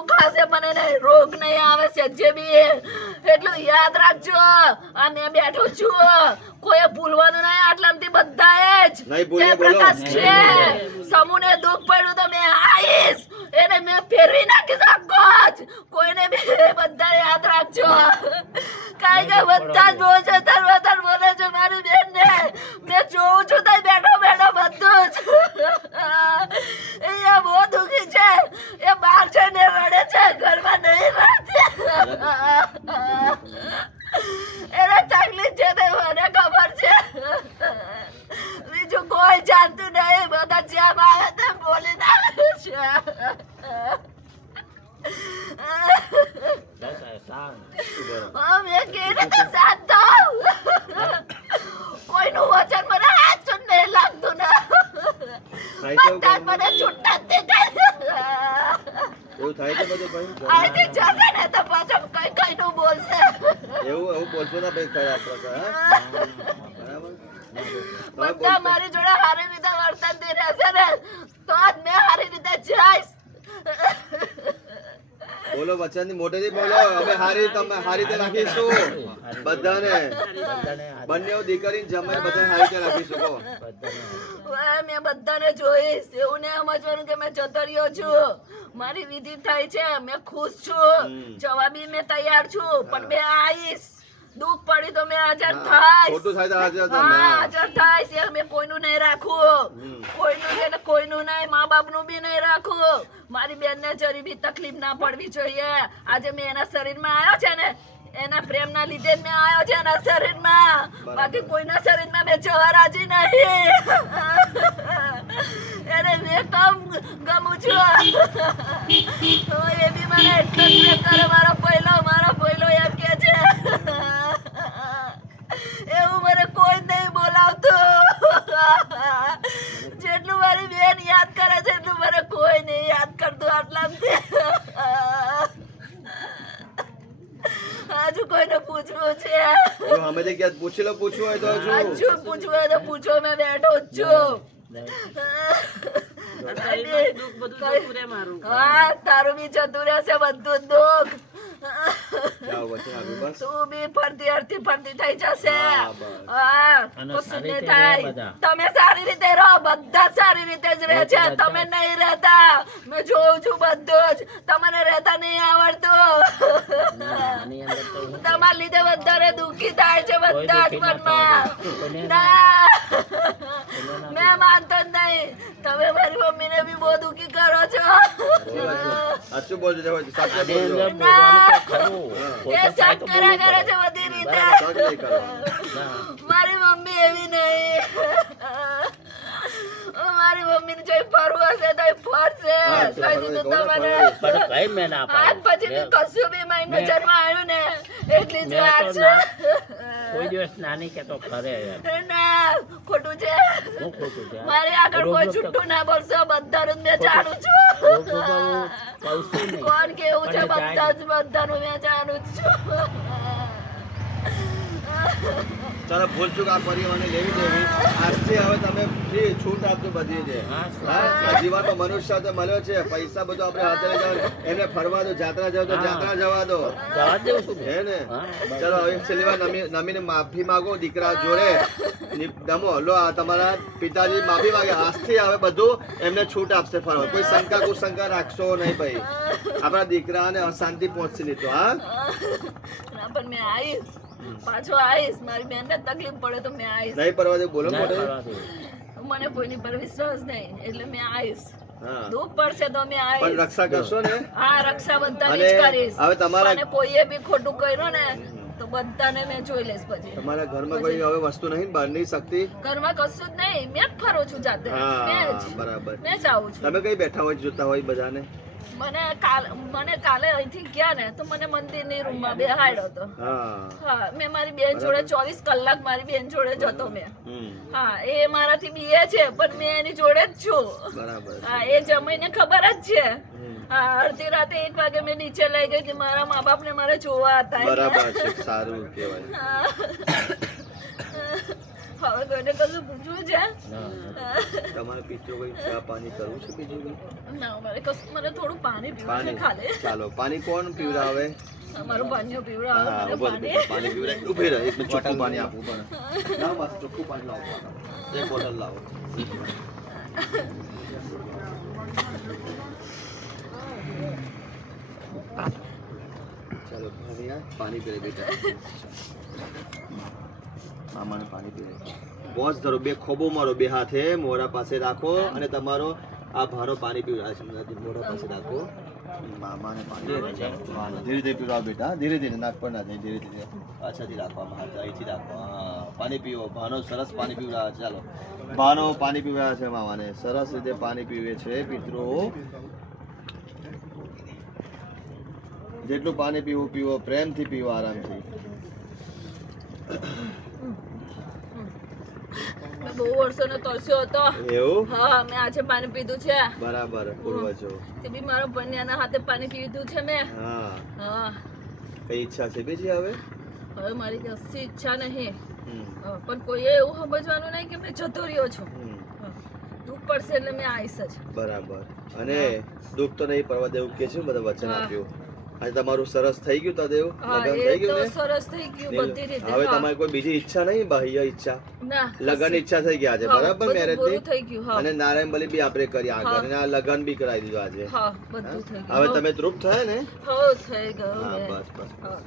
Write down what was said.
કેવું ખાશે મને નહીં, રોગ નહીં આવે સજ્જે બી. એટલું યાદ રાખજો. આ મેં બેઠો છું, કોઈ ભૂલવાનું નહીં. આટલામાંથી બધાએ જ જયપ્રકાશ છે. સમૂહને દુઃખ પડ્યું તો મેં આવીશ, એને મેં ફેરવી નાખીશ આખો જ. કોઈને બી બધા યાદ રાખજો. કાંઈ કે બધા જ બહુ છે, તરવતર બોલે છે મારી બેન ને. મેં જોઉં છું તઈ બેઠો બેઠો બધું જ. એ બહુ દુઃખી છે. એ બહાર છે ને રડે છે, ઘરમાં નહીં રહેતી. એને તકલીફ છે તે મને ખબર છે. બીજું કોઈ જાણતું નહીં. બધા જેમ આવે તેમ બોલી નાખે છે. મેં કેવી રીતે શાંત થાઉં? કોઈનું વચન મને હાચું નહીં લાગતું ને. બધા જ મને છૂટા જ દેખાય. એવું થાય છે બધું ભાઈ. અહીંથી જશે ને તો પાછો કઈ નું બોલશે. એવું બોલશો ના ભાઈ કઈ આપણે બરાબર. બધા મારી જોડે સારી રીતે વર્તનથી રહેશે ને તો જ મેં સારી રીતે જઈશ. બોલો વચનની મોટેથી બોલો. અમે સારી રીતે રાખીશું બધાને. બંને દીકરી જમાઈ બધાને સારી રીતે રાખીશું. મેં બધાને જોઈશ. એવું ને સમજવાનું કે મેં જતો રહ્યો છું. મારી વિધિ થાય છે, મેં ખુશ છું. જવાબી મેં તૈયાર છું, પણ મેં આવીશ. દુઃખ પડી તો મેં હાજર થાઈશ. ખોટું થાય તો હાજર હાજર થાઈશ. મેં કોઈનું નહીં રાખું. કોઈનું નહીં, મા બાપનું બી નહીં રાખું. મારી બેનને જરી બી તકલીફ ના પડવી જોઈએ. આજે મેં એના શરીરમાં આવ્યો છે ને, એના પ્રેમના લીધે જ મેં આવ્યો છે એના શરીરમાં. બાકી કોઈના શરીરમાં મેં જવા રાજી નહીં. એને મેં કમ ગમું છું. એ બી મને એટલો જ પ્રેમ કરે. મારો પહેલો એમ કે છે. એવું મને કોઈ નહીં બોલાવતું. જેટલું મારી બેન યાદ કરે છે એટલું મને કોઈ નહીં યાદ કરતું. આટલાથી હજુ કોઈને પૂછવું છે? અમે તો ક્યાં પૂછી લો. પૂછવું હોય તો હજુ પૂછવું હોય તો પૂછો. મેં બેઠો જ છું. હા, તારું બી જતું રહેશે બધું દુઃખ. તું બી ફરતી થઈ જશે. કશું નહીં થાય. તમે સારી રીતે રહો. બધા સારી રીતે જ રહે છે. તમે નહીં રહેતા. મેં જોઉં છું બધું જ. તમને રહેતા નહીં આવડતું. તમારા લીધે વધારે દુઃખી થાય છે બધા જ મનમાં. મેં માનતો જ નહીં. તમે મારી મમ્મીને બી બહુ દુઃખી કરો છો. સાચું બોલજો. એ સબ કરે છે બધી રીતે. મારી મમ્મી એવી નહીં. મારી મમ્મી ને જોઈ ફરવું હશે તો ફરશે. આજ પછી કશું બી મારી નજરમાં આવ્યું ને એટલી જ વાર છે. કોઈ દિવસ નાની કે તો ખરે ના, ખોટું છે. મારી આગળ કોઈ છૂટું ના બોલશો. બધાનું મેં જાણું છું. કોણ કેવું છે બધાનું મેં જાણું છું. ચાલો ભૂલ ચૂક આ પરિવારને લેવી દેવી. આજથી હવે તમે ફ્રી છૂટ આપજો બધી છે. જીવનમાં મનુષ્ય તો મળ્યો છે. પૈસા બધું આપણે હાથે લઈ જાવ. એને ફરવા દો. જાત્રા જાવ તો જાત્રા જવા દો. હે ને? ચલો હવે છેલ્લી વાર નમીને માફી માંગો દીકરા જોડે. દમો લો. આ તમારા પિતાજી માફી માંગે. આજથી હવે બધું એમને છૂટ આપશે ફરવા. કોઈ શંકા કુશંકા રાખશો નહીં ભાઈ. આપણા દીકરાને અશાંતિ પહોંચી લીધો. હા, પણ મેં આવીશ. પાછો આવીશ. મારી બેનને તકલીફ પડે તો મેં આવીશ. નહીં પરવા દે. બોલો મોટે. મને કોઈની પર વિશ્વાસ નહીં એટલે મેં આવીશ. દુઃખ પડશે તો મેં આવીશ. પણ રક્ષા કરશો ને? હા, રક્ષા બધાની જ કરીશ. હવે તમારા અને કોઈએ બી ખોટું કર્યું ને તો બધાને મેં જોઈ લઈશ. પછી તમારા ઘરમાં કોઈ હવે વસ્તુ નહીં બહારની શક્તિ? ઘરમાં કશું જ નહીં. મેં જ ફરું છું જાતે. બરાબર. મેં જ આવું છું. તમે કઈ બેઠા હોય જોતા હોય બધાને? મને કાલે અહીંથી ગયા ને તો મને મંદિરની રૂમમાં બેહાડ્યો હતો. હા, મેં મારી બેન જોડે 24 કલાક મારી બેન જોડે જ હતો મેં. હા, એ મારાથી બીએ છે પણ મેં એની જોડે જ છું. બરાબર. હા, એ જમાઈને ખબર જ છે. હા, અડધી રાતે 1 વાગે મેં નીચે લઈ ગઈ કે મારા મા બાપ ને મારે જોવા હતા. બરાબર છે. સારું કહેવાય. હવે કોઈને કશું પૂછવું છે તમારે બીજું કોઈ ચા પાણી કરવું છે બીજું કંઈ? ના મારે કશું મને થોડું પાણી પીવું છે પાણી ખાલી ચાલો પાણી કોણ પીવડાવે? અમારું પાણીઓ હા, પીવડાવો મને ઉભો રહો, પાણી પાણી પીવડાવે. ઊભી રહો, એક મિનિટ ચોખ્ખું પાણી આપવું પડે. ના, બસ ચોખ્ખું પાણી લાવો. એક બોટલ લાવો. ચાલો ભાભી, પાણી પીવે બેટા. મામાને પાણી પીવે. વોચ ધરો, બે ખોબો મારો, બે હાથે મોઢા પાસે રાખો અને તમારો આ ભારો પાણી પીવડાવે છે મોઢા પાસે રાખો. મામાને પાણી ધીરે ધીરે પીવડાવો બેટા, ધીરે ધીરે નાક પર ના જાય, ધીરે ધીરે પાછળથી રાખવામાં હાથ અહીંથી રાખો. હા, પાણી પીવો. ભાનો સરસ પાણી પીવડાવે છે. ચાલો ભાનો પાણી પીવડાવે છે મામાને, સરસ રીતે પાણી પીવે છે પિતૃઓ. જેટલું પાણી પીવું પીવો, પ્રેમથી પીવો, આરામથી. મેં બહુ વર્ષોનો તરસ્યો હતો એવું? હા મેં આજે પાણી પીધું છે બરાબર પૂર્વજો. તે બી મારા બન્યાના હાથે પાણી પીધું છે મેં હા, હા કઈ ઈચ્છા છે બીજી હવે? હવે મારી કશી ઈચ્છા નહીં હમ, પણ કોઈએ એવું સમજવાનું નહીં કે મેં જતો રહ્યો છું હમ, દુઃખ પડશે એટલે મેં આવીશ જ બરાબર. અને દુઃખ તો નહીં પડવા દેવું કે શું બધા વચન હા. આપ્યું. આજે તમારું સરસ થઈ ગયું તદેવ, હા લગ્ન એ થઈ તો ગયું ને? સરસ થઈ ગયું બધી રીતે હવે હા. તમારી કોઈ બીજી ઈચ્છા નહીં, બાહ્ય ઈચ્છા? ના લગ્ન ઈચ્છા થઈ ગયા આજે, હા, બરાબર? બધું મેરેજ પૂરું થઈ ગયું હા અને નારાયણ બલી બી આપણે કરી આગળ, હા. અને આ લગ્ન બી કરાવી દીધું આજે. હા બધું થઈ હવે ગયું તમે તૃપ્ત થયા ને? હા થઈ ગયું હા, મેં. બસ બસ. હા